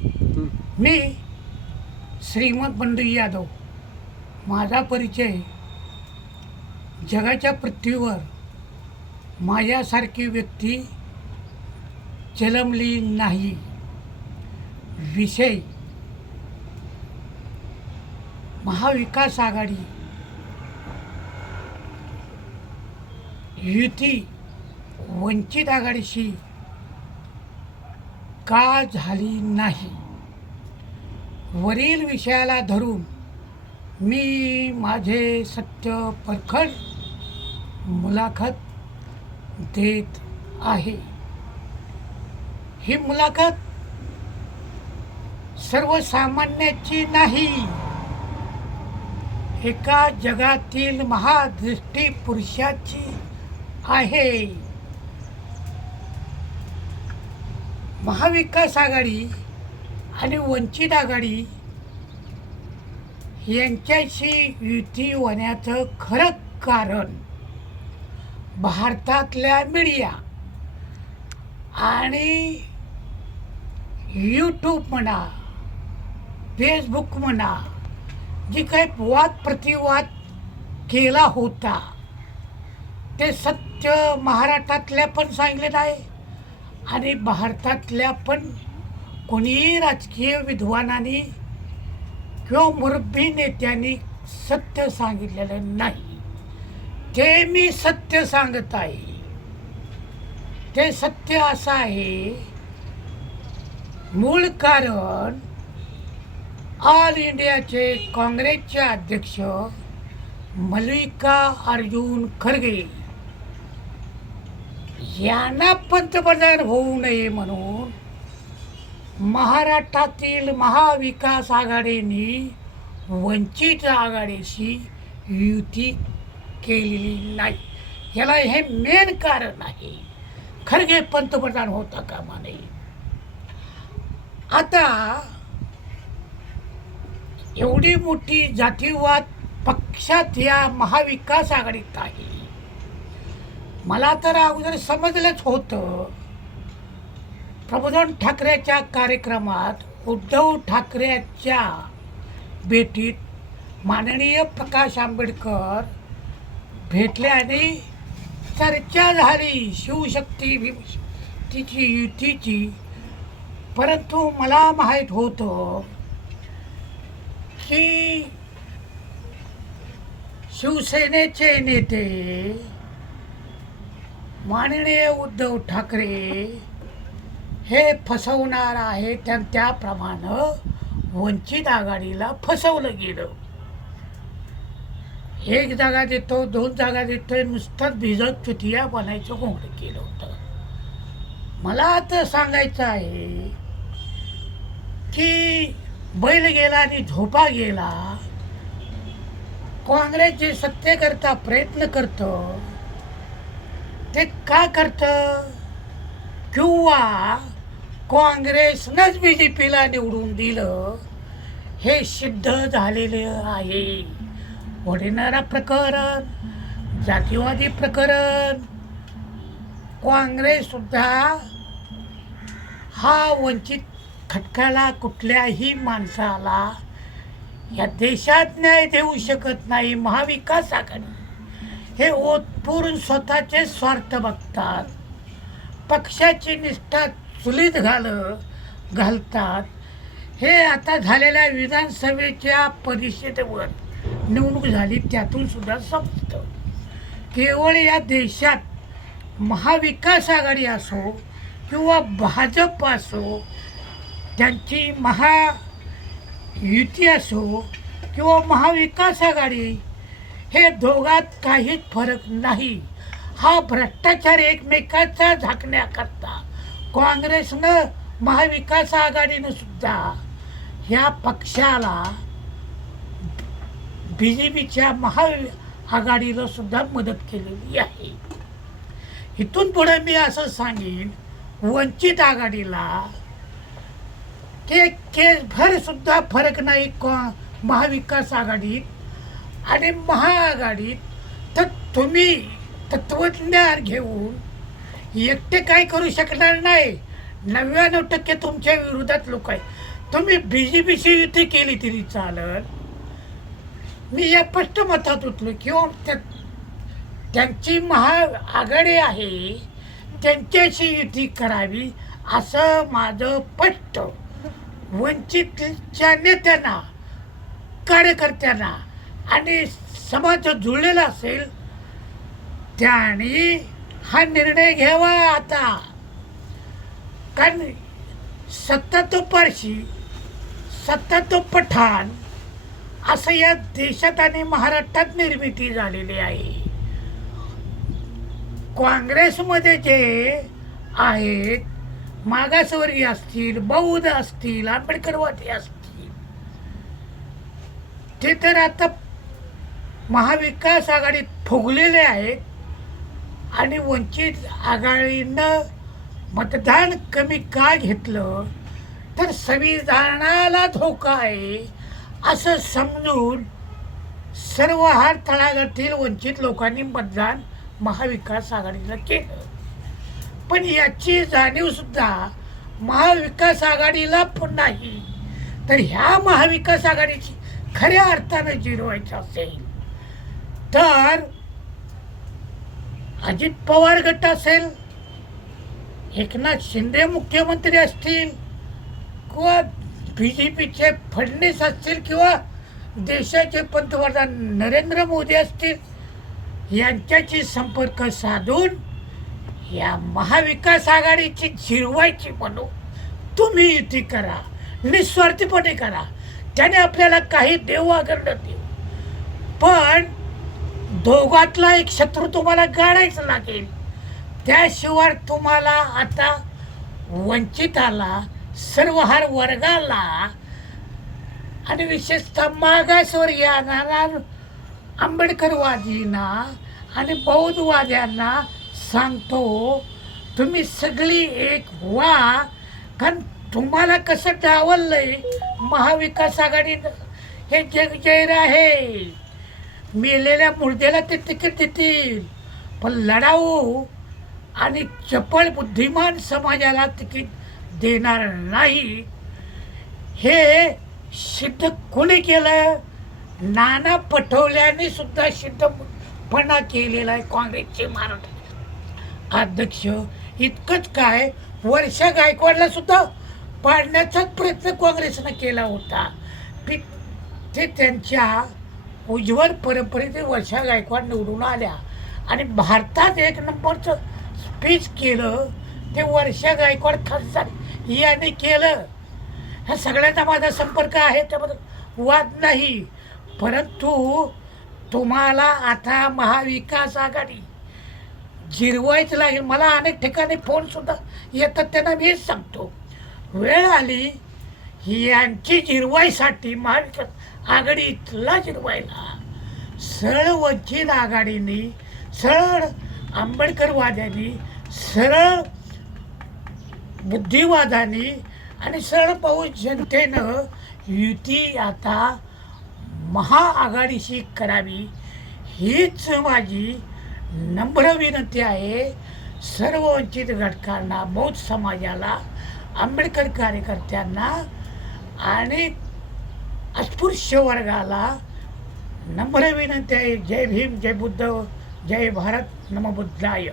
मी श्रीमंत बंडू यादव. माझा परिचय जगाच्या पृथ्वीवर माझ्यासारखी व्यक्ती जन्मली नाही. विषय महाविकास आघाडी युती वंचित आघाडीशी का झाली नाही. वरील विषयाला धरून मी माझे सत्य परखड मुलाखत देत आहे. ही मुलाखत सर्वसामान्याची नाही, एका जगातील महादृष्टी पुरुषाची आहे. महाविकास आघाडी आणि वंचित आघाडी यांच्याशी युती होण्याचं खरं कारण भारतातल्या मीडिया आणि यूट्यूब म्हणा, फेसबुक म्हणा, जी काही वाद प्रतिवाद केला होता ते सत्य महाराष्ट्रातल्या पण सांगितले नाही आणि भारतातल्या पण कोणीही राजकीय विद्वानांनी किंवा मुरब्बी नेत्यांनी सत्य सांगितलेलं नाही. ते मी सत्य सांगत आहे. ते सत्य असं आहे, मूळ कारण ऑल इंडियाचे काँग्रेसचे अध्यक्ष मल्लिकार्जुन खरगे यांना पंतप्रधान होऊ नये म्हणून महाराष्ट्रातील महाविकास आघाडीने वंचित आघाडीशी युती केलेली नाही. याला हे मेन कारण आहे. खरगे पंतप्रधान होता कामा नये. आता एवढी मोठी जातीवाद पक्षात या महाविकास आघाडीत आहे. मला तर अगोदर समजलंच होतं. प्रबोधन ठाकरेच्या कार्यक्रमात उद्धव ठाकरेच्या भेटीत माननीय प्रकाश आंबेडकर भेटले आणि चर्चा झाली शिवशक्ती भीमशक्तीची युतीची. परंतु मला माहीत होतं की शिवसेनेचे नेते माननीय उद्धव ठाकरे हे फसवणार आहे. त्याप्रमाणे वंचित आघाडीला फसवलं गेलं. एक जागा देतो, 2 जागा देतोय, नुसतं भिजत चुतिया बनायचं घोंगडं केलं होतं. मला आता सांगायचं आहे की बैल गेला आणि झोपा गेला. काँग्रेस जे सत्तेकरता प्रयत्न करतं ते का करतं, किंवा काँग्रेसनंच BJPला निवडून दिलं हे सिद्ध झालेलं आहे. वडिनारा प्रकरण, जातीवादी प्रकरण. काँग्रेससुद्धा हा वंचित खटकाला कुठल्याही माणसाला या देशात न्याय देऊ शकत नाही. महाविकास आघाडी हे ओतपूर्ण स्वतःचे स्वार्थ बघतात, पक्षाची निष्ठा चुलीत घालतात. हे आता झालेल्या विधानसभेच्या परिषदेवर निवडणूक झाली त्यातून सुद्धा समजतं. केवळ या देशात महाविकास आघाडी असो किंवा भाजप असो, त्यांची महायुती असो किंवा महाविकास आघाडी, हे दोघात काहीच फरक नाही. हा भ्रष्टाचार एकमेकाचा झाकण्याकरता काँग्रेसनं महाविकास आघाडीनं सुद्धा ह्या पक्षाला BJPच्या महाआघाडीला सुद्धा मदत केलेली आहे. इथून पुढे मी असं सांगेन, वंचित आघाडीला केसभर सुद्धा फरक नाही महाविकास आघाडीत आणि महाआघाडीत. तर तुम्ही तत्वज्ञान घेऊन एकटे काय करू शकणार नाही. 99% तुमच्या विरोधात लोक आहेत. तुम्ही BJPशी युती केली तरी चालल. मी या स्पष्ट मतात उठलो किंवा त्यांची महाआघाडी आहे त्यांच्याशी युती करावी असं माझं स्पष्ट वंचितच्या नेत्यांना, कार्यकर्त्यांना आणि समाज जुळलेला असेल त्यांनी हा निर्णय घ्यावा आता. कारण सत्ता तो पारशी, सत्ता तो पठाण असं या देशात आणि महाराष्ट्रात निर्मिती झालेली आहे. काँग्रेसमध्ये जे आहेत मागासवर्गीय असतील, बौद्ध असतील, आंबेडकरवादी असतील, ते तर आता महाविकास आघाडीत फुगलेले आहेत आणि वंचित आघाडीनं मतदान कमी का घेतलं तर संविधानाला धोका आहे असं समजून सर्व हार तळागाळातील वंचित लोकांनी मतदान महाविकास आघाडीला केलं. पण याची जाणीवसुद्धा महाविकास आघाडीला पण नाही. तर ह्या महाविकास आघाडीची खऱ्या अर्थानं जिरवायचं असेल तर अजित पवार गट असेल, एकनाथ शिंदे मुख्यमंत्री असतील किंवा BJPचे फडणवीस असतील किंवा देशाचे पंतप्रधान नरेंद्र मोदी असतील, यांच्याशी संपर्क साधून या महाविकास आघाडीची जिरवायची म्हणून तुम्ही युती करा, निस्वार्थीपणे करा. त्याने आपल्याला काही देऊ अगर न देऊ, पण दोघातला एक शत्रू तुम्हाला गाडायचं लागेल. त्याशिवाय तुम्हाला आता वंचिताला, सर्वहार वर्गाला आणि विशेषतः मागासवर्गीयांना, आंबेडकरवादींना आणि बौद्धवाद्यांना सांगतो तुम्ही सगळी एक व्हा. कारण तुम्हाला कसं डावललंय महाविकास आघाडीनं हे जगजाहीर आहे. मेलेल्या मुर्द्याला ते तिकीट देतील पण लढाऊ आणि चपळ बुद्धिमान समाजाला तिकीट देणार नाही. हे सिद्ध कोणी केलं? नाना पटोलेंनी सुद्धा सिद्धपणा केलेला आहे. काँग्रेसचे महाराष्ट्र अध्यक्ष. इतकंच काय, वर्षा गायकवाडला सुद्धा पाडण्याचाच प्रयत्न काँग्रेसनं केला होता. ते त्यांच्या उज्ज्वल परंपरेने वर्षा गायकवाड निवडून आल्या आणि भारतात एक नंबरचं स्पीच केलं ते वर्षा गायकवाड खासदार यांनी केलं. ह्या सगळ्यांचा माझा संपर्क आहे, त्याबद्दल वाद नाही. परंतु तुम्हाला आता महाविकास आघाडी जिरवायचं लागेल. मला अनेक ठिकाणी फोनसुद्धा येतात, त्यांना मी हेच सांगतो, वेळ आली यांची जिरवायसाठी महाविकास आघाडीला जिरवायला सरळ वंचित आघाडीने, सरळ आंबेडकरवाद्यांनी, सरळ बुद्धिवादांनी आणि सरळ पाऊस जनतेनं युती आता महाआघाडीशी करावी हीच माझी नम्र विनंती आहे. सर्व वंचित घटकांना, बौद्ध समाजाला, आंबेडकर कार्यकर्त्यांना आणि अस्पृश्य वर्गाला नम्र विनंती आहे. जय भीम, जय बुद्ध, जय भारत, नमो बुद्धाय.